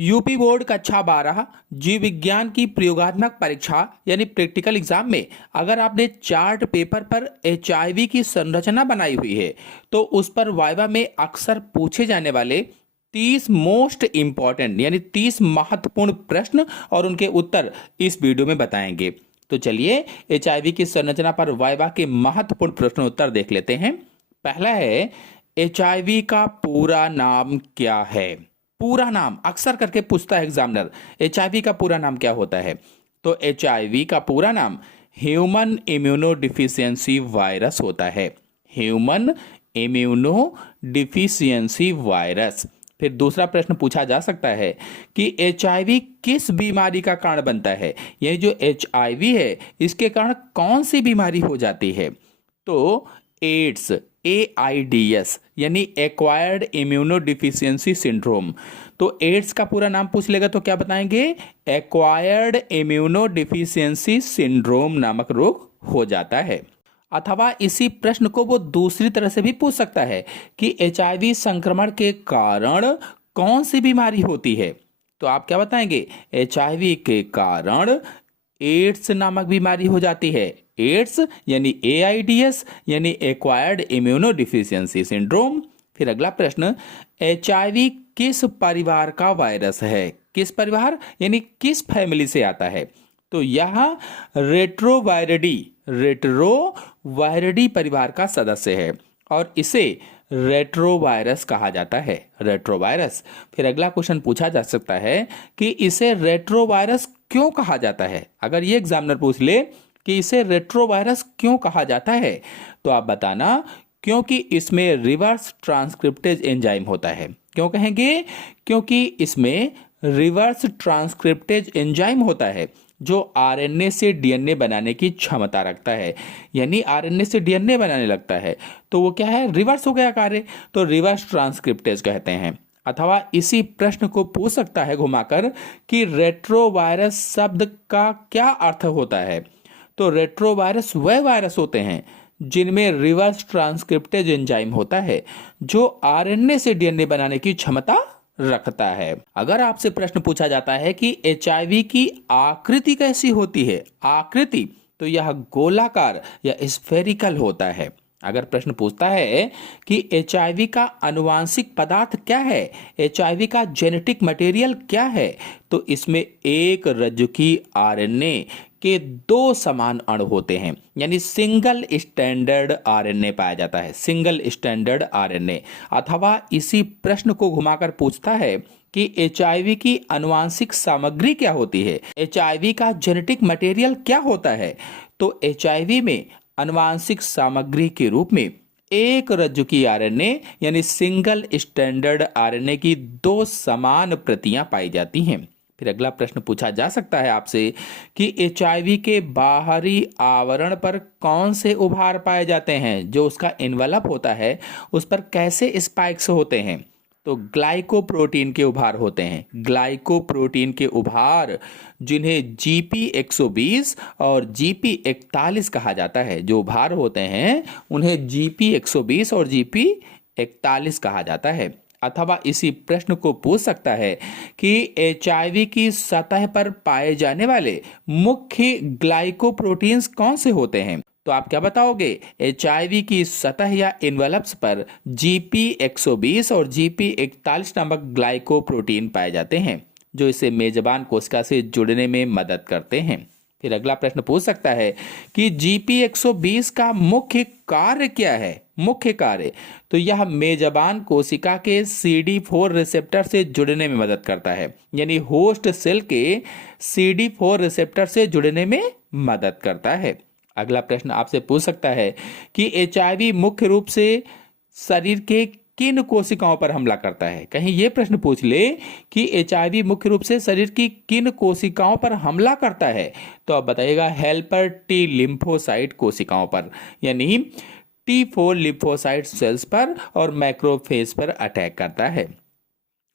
UP board कक्षा 12 जीव विज्ञान की प्रयोगात्मक परीक्षा यानी प्रैक्टिकल एग्जाम में अगर आपने चार्ट पेपर पर एचआईवी की संरचना बनाई हुई है तो उस पर वाइवा में अक्सर पूछे जाने वाले 30 मोस्ट इंपॉर्टेंट यानी 30 महत्वपूर्ण प्रश्न और उनके उत्तर इस वीडियो में बताएंगे। तो चलिए एचआईवी की संरचना पर वाइवा के महत्वपूर्ण प्रश्न उत्तर देख लेते हैं। पहला है, एचआईवी का पूरा नाम क्या है? पूरा नाम अक्सर करके पूछता है एग्जामिनर, एचआईवी का पूरा नाम क्या होता है? तो एचआईवी का पूरा नाम ह्यूमन इम्यूनो डिफिशियंसी वायरस होता है। Human immuno deficiency virus. फिर दूसरा प्रश्न पूछा जा सकता है कि एचआईवी किस बीमारी का कारण बनता है? ये जो एचआईवी है इसके कारण कौन सी बीमारी हो जाती है? तो एड्स, AIDS यानी एक्वायर्ड इम्यूनो डिफिशियंसी सिंड्रोम। तो एड्स का पूरा नाम पूछ लेगा तो क्या बताएंगे? एक्वायर्ड इम्यूनो डिफिशियंसी सिंड्रोम नामक रोग हो जाता है। अथवा इसी प्रश्न को वो दूसरी तरह से भी पूछ सकता है कि एचआईवी संक्रमण के कारण कौन सी बीमारी होती है? तो आप क्या बताएंगे? एचआईवी के कारण एड्स नामक बीमारी हो जाती है। एड्स यानी AIDS यानी एक्वायर्ड इम्यूनो डिफिशियंसी सिंड्रोम। फिर अगला प्रश्न, एचआईवी किस परिवार का वायरस है? किस परिवार यानी किस फैमिली से आता है? तो यह रेट्रोवायरिडी परिवार का सदस्य है और इसे रेट्रोवायरस कहा जाता है। रेट्रोवायरस। फिर अगला क्वेश्चन पूछा जा सकता है कि इसे रेट्रोवायरस क्यों कहा जाता है? अगर ये एग्जामिनर पूछ ले कि इसे रेट्रोवायरस क्यों कहा जाता है तो आप बताना, क्योंकि इसमें रिवर्स ट्रांसक्रिप्टेज एंजाइम होता है। क्यों कहेंगे? क्योंकि इसमें रिवर्स ट्रांसक्रिप्टेज एंजाइम होता है जो आरएनए से डीएनए बनाने की क्षमता रखता है। यानी आरएनए से डीएनए बनाने लगता है तो वो क्या है? रिवर्स हो गया कार्य, तो रिवर्स ट्रांसक्रिप्टेज कहते हैं। अथवा इसी प्रश्न को पूछ सकता है घुमाकर कि रेट्रोवायरस शब्द का क्या अर्थ होता है? तो रेट्रोवायरस वह वायरस होते हैं जिनमें रिवर्स ट्रांसक्रिप्टेज एंजाइम होता है जो आरएनए से डीएनए बनाने की क्षमता रखता है। अगर आपसे प्रश्न पूछा जाता है कि एचआईवी की आकृति कैसी होती है? आकृति, तो यह गोलाकार या स्फेरिकल होता है। अगर प्रश्न पूछता है कि एचआईवी का आनुवांशिक पदार्थ क्या है? एचआईवी का जेनेटिक मटेरियल क्या है? तो इसमें एक रज्जुकी आरएनए के 2 समान अणु होते हैं यानी सिंगल स्टैंडर्ड आरएनए पाया जाता है। Single standard RNA. अथवा इसी प्रश्न को घुमाकर पूछता है कि एचआईवी की आनुवांशिक सामग्री क्या होती है? एचआईवी का जेनेटिक मटेरियल क्या होता है? तो एचआईवी में आनुवांशिक सामग्री के रूप में एक रज्जुकी आरएनए यानी सिंगल स्टैंडर्ड आरएनए की 2 समान प्रतियां पाई जाती हैं। फिर अगला प्रश्न पूछा जा सकता है आपसे कि एचआईवी के बाहरी आवरण पर कौन से उभार पाए जाते हैं? जो उसका एनवलप होता है उस पर कैसे स्पाइक्स होते हैं? तो ग्लाइकोप्रोटीन के उभार होते हैं। ग्लाइकोप्रोटीन के उभार जिन्हें GP120 और GP41 कहा जाता है। जो उभार होते हैं उन्हें GP120 और GP41 कहा जाता है। अथवा इसी प्रश्न को पूछ सकता है कि एचआईवी की सतह पर पाए जाने वाले मुख्य ग्लाइकोप्रोटीन्स कौन से होते हैं? तो आप क्या बताओगे? एचआईवी की सतह या एनवलप्स पर GP120 और GP41 नामक ग्लाइकोप्रोटीन पाए जाते हैं जो इसे मेजबान कोशिका से जुड़ने में मदद करते हैं। फिर अगला प्रश्न पूछ सकता है कि GP120 का मुख्य कार्य क्या है? मुख्य कार्य, तो यह मेजबान कोशिका के CD4 रिसेप्टर से जुड़ने में मदद करता है यानी होस्ट सेल के CD4 रिसेप्टर से जुड़ने में मदद करता है। अगला प्रश्न आपसे पूछ सकता है कि एचआईवी मुख्य रूप से शरीर के किन कोशिकाओं पर हमला करता है? कहीं यह प्रश्न पूछ ले कि एचआईवी मुख्य रूप से शरीर की किन कोशिकाओं पर हमला करता है तो आप बताइएगा हेल्पर T लिम्फोसाइट कोशिकाओं पर यानी T4 लिम्फोसाइट सेल्स पर और मैक्रोफेज पर अटैक करता है।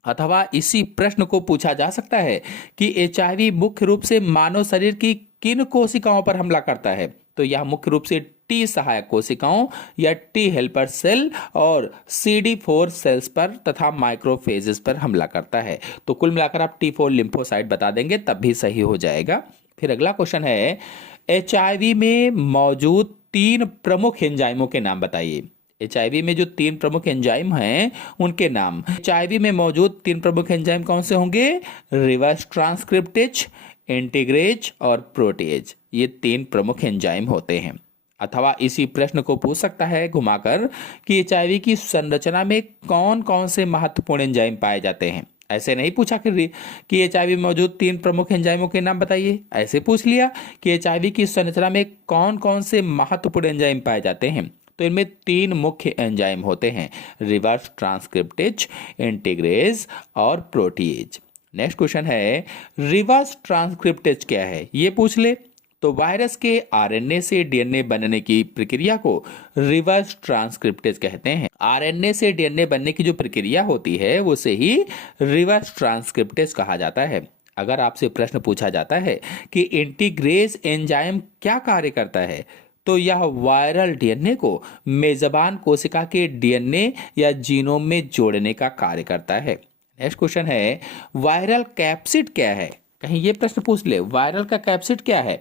अथवा इसी प्रश्न को पूछा जा सकता है कि एचआईवी मुख्य रूप से मानव शरीर की किन कोशिकाओं पर हमला करता है? तो यह मुख्य रूप से टी सहायक कोशिकाओं या टी हेल्पर सेल और CD4 सेल्स पर तथा माइक्रोफेजेस पर हमला करता है। तो कुल मिलाकर आप T4 लिम्फोसाइट बता देंगे तब भी सही हो जाएगा। फिर अगला क्वेश्चन है, HIV में मौजूद 3 प्रमुख एंजाइमों के नाम बताइए। HIV में जो 3 प्रमुख एंजाइम हैं उनके नाम। HIV में मौजूद 3 प्रमुख एंजाइम कौन से होंगे? रिवर्स ट्रांसक्रिप्टेज, इंटीग्रेज और प्रोटेज। ये 3 प्रमुख एंजाइम होते हैं। अथवा इसी प्रश्न को पूछ सकता है घुमाकर कि HIV की संरचना में कौन कौन से महत्वपूर्ण एंजाइम पाए जाते हैं। ऐसे नहीं पूछा कि HIV में मौजूद 3 प्रमुख एंजाइमों के नाम बताइए। ऐसे पूछ लिया कि HIV की संरचना में कौन कौन से महत्वपूर्ण एंजाइम पाए जाते हैं। तो इनमें 3 मुख्य एंजाइम होते हैं, रिवर्स ट्रांसक्रिप्टेज, इंटीग्रेज और प्रोटीएज। नेक्स्ट क्वेश्चन है, रिवर्स ट्रांसक्रिप्टेज क्या है, ये पूछ ले। तो वायरस के RNA से DNA बनने की प्रक्रिया को रिवर्स ट्रांसक्रिप्टेज कहते हैं। RNA से DNA बनने की जो प्रक्रिया होती है उसे ही रिवर्स ट्रांसक्रिप्टेज कहा जाता है। अगर आपसे प्रश्न पूछा जाता है कि इंटीग्रेज एंजाइम क्या कार्य करता है, तो यह वायरल DNA को मेजबान कोशिका के DNA या जीनोम में जोड़ने का कार्य करता है। नेक्स्ट क्वेश्चन है, वायरल कैप्सिड क्या है? कहीं ये प्रश्न पूछ ले, वायरल का कैप्सिड क्या है?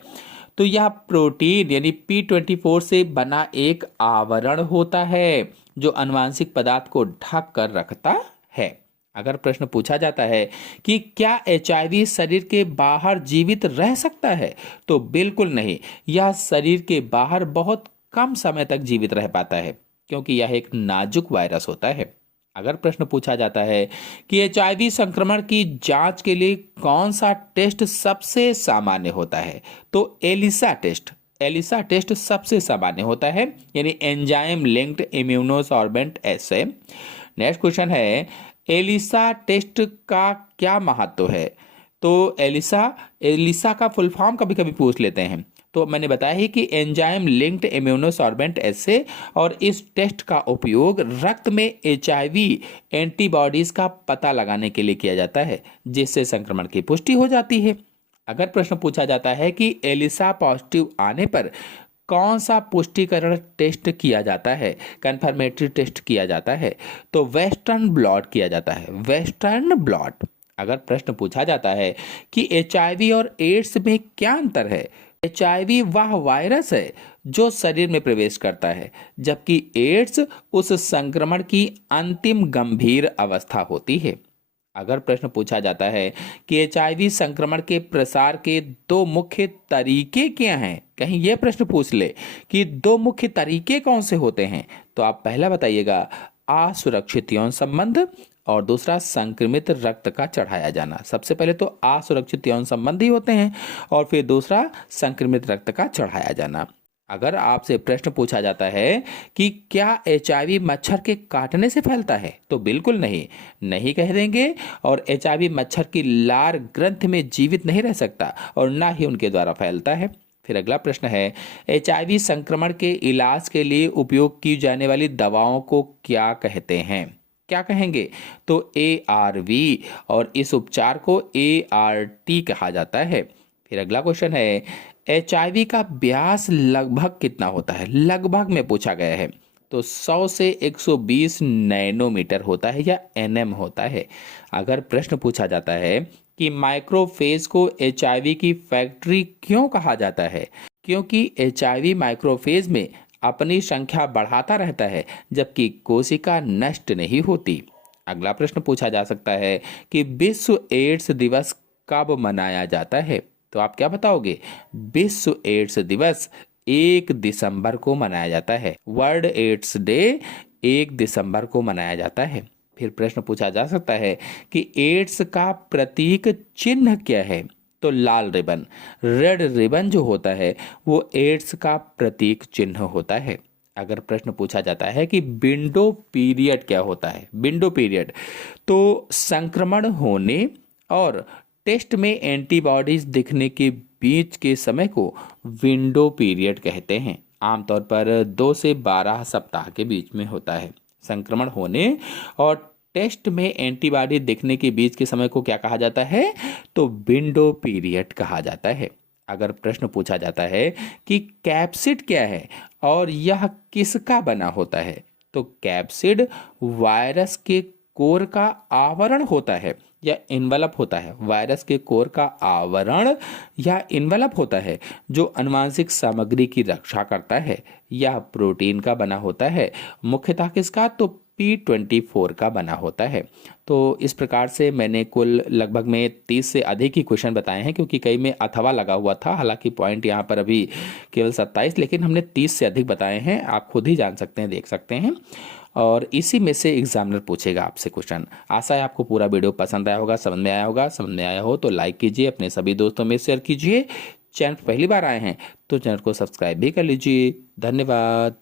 तो यह प्रोटीन यानी P24 से बना एक आवरण होता है जो आनुवांशिक पदार्थ को ढक कर रखता है। अगर प्रश्न पूछा जाता है कि क्या HIV शरीर के बाहर जीवित रह सकता है, तो बिल्कुल नहीं। यह शरीर के बाहर बहुत कम समय तक जीवित रह पाता है क्योंकि यह एक नाजुक वायरस होता है। अगर प्रश्न पूछा जाता है कि HIV संक्रमण की जांच के लिए कौन सा टेस्ट सबसे सामान्य होता है, तो एलिसा टेस्ट सबसे सामान्य होता है, यानी एंजाइम लिंक्ड इम्यूनोसॉर्बेंट एसे। नेक्स्ट क्वेश्चन है, एलिसा टेस्ट का क्या महत्व है? तो एलिसा का फुल फॉर्म कभी कभी पूछ लेते हैं। तो मैंने बताया ही कि एंजाइम लिंक्ड इम्यूनोसॉर्बेंट एसे, और इस टेस्ट का उपयोग रक्त में HIV एंटीबॉडीज का पता लगाने के लिए किया जाता है, जिससे संक्रमण की पुष्टि हो जाती है। अगर प्रश्न पूछा जाता है कि एलिसा पॉजिटिव आने पर कौन सा पुष्टिकरण टेस्ट किया जाता है, कंफर्मेटरी टेस्ट किया जाता है, तो वेस्टर्न ब्लॉट किया जाता है, वेस्टर्न ब्लॉट। अगर प्रश्न पूछा जाता है कि HIV और एड्स में क्या अंतर है, HIV वह वायरस है जो शरीर में प्रवेश करता है, जबकि एड्स उस संक्रमण की अंतिम गंभीर अवस्था होती है। अगर प्रश्न पूछा जाता है कि HIV संक्रमण के प्रसार के 2 मुख्य तरीके क्या हैं, कहीं यह प्रश्न पूछ ले कि 2 मुख्य तरीके कौन से होते हैं, तो आप पहला बताइएगा असुरक्षित यौन संबंध और दूसरा संक्रमित रक्त का चढ़ाया जाना। सबसे पहले तो असुरक्षित यौन संबंध ही होते हैं और फिर दूसरा संक्रमित रक्त का चढ़ाया जाना। अगर आपसे प्रश्न पूछा जाता है कि क्या HIV मच्छर के काटने से फैलता है, तो बिल्कुल नहीं कह देंगे, और HIV मच्छर की लार ग्रंथि में जीवित नहीं रह सकता और ना ही उनके द्वारा फैलता है। फिर अगला प्रश्न है, HIV संक्रमण के इलाज के लिए उपयोग की जाने वाली दवाओं को क्या कहते हैं? क्या कहेंगे? तो ARV, और इस उपचार को ART कहा जाता है। फिर अगला क्वेश्चन है, HIV का व्यास लगभग कितना होता है? लगभग में पूछा गया है, तो 100 से 120 नैनोमीटर होता है या NM होता है। अगर प्रश्न पूछा जाता है कि माइक्रोफेज को HIV की फैक्ट्री क्यों कहा जाता है, क्योंकि HIV माइक्रोफेज में अपनी संख्या बढ़ाता रहता है जबकि कोशिका नष्ट नहीं होती। अगला प्रश्न पूछा जा सकता है कि विश्व एड्स दिवस कब मनाया जाता है, तो आप क्या बताओगे? विश्व एड्स दिवस 1 दिसंबर को मनाया जाता है। वर्ल्ड एड्स डे 1 दिसंबर को मनाया जाता है। फिर प्रश्न पूछा जा सकता है कि एड्स का प्रतीक चिन्ह क्या है, तो लाल रिबन, रेड रिबन जो होता है वो एड्स का प्रतीक चिन्ह होता है। अगर प्रश्न पूछा जाता है कि विंडो पीरियड क्या होता है, विंडो पीरियड, तो संक्रमण होने और टेस्ट में एंटीबॉडीज दिखने के बीच के समय को विंडो पीरियड कहते हैं। आमतौर पर 2 से 12 सप्ताह के बीच में होता है। संक्रमण होने और टेस्ट में एंटीबॉडी दिखने के बीच के समय को क्या कहा जाता है, तो विंडो पीरियड कहा जाता है। अगर प्रश्न पूछा जाता है कि कैप्सिड क्या है और यह किसका बना होता है? तो कैप्सिड वायरस के कोर का आवरण होता है या इन्वेलप होता है। वायरस के कोर का आवरण या इन्वेलप होता है जो आनुवंशिक सामग्री की रक्षा करता है। यह प्रोटीन का बना होता है, मुख्यतः किसका? तो P24 का बना होता है। तो इस प्रकार से मैंने कुल लगभग में 30 से अधिक ही क्वेश्चन बताए हैं, क्योंकि कई में अथवा लगा हुआ था। हालांकि पॉइंट यहाँ पर अभी केवल 27, लेकिन हमने 30 से अधिक बताए हैं। आप खुद ही जान सकते हैं, देख सकते हैं। और इसी में से एग्जामिनर पूछेगा आपसे क्वेश्चन। आशा है आपको पूरा वीडियो पसंद आया होगा, समझ में आया होगा। समझ में आया हो तो लाइक कीजिए, अपने सभी दोस्तों में शेयर कीजिए। चैनल पर पहली बार आए हैं तो चैनल को सब्सक्राइब भी कर लीजिए। धन्यवाद।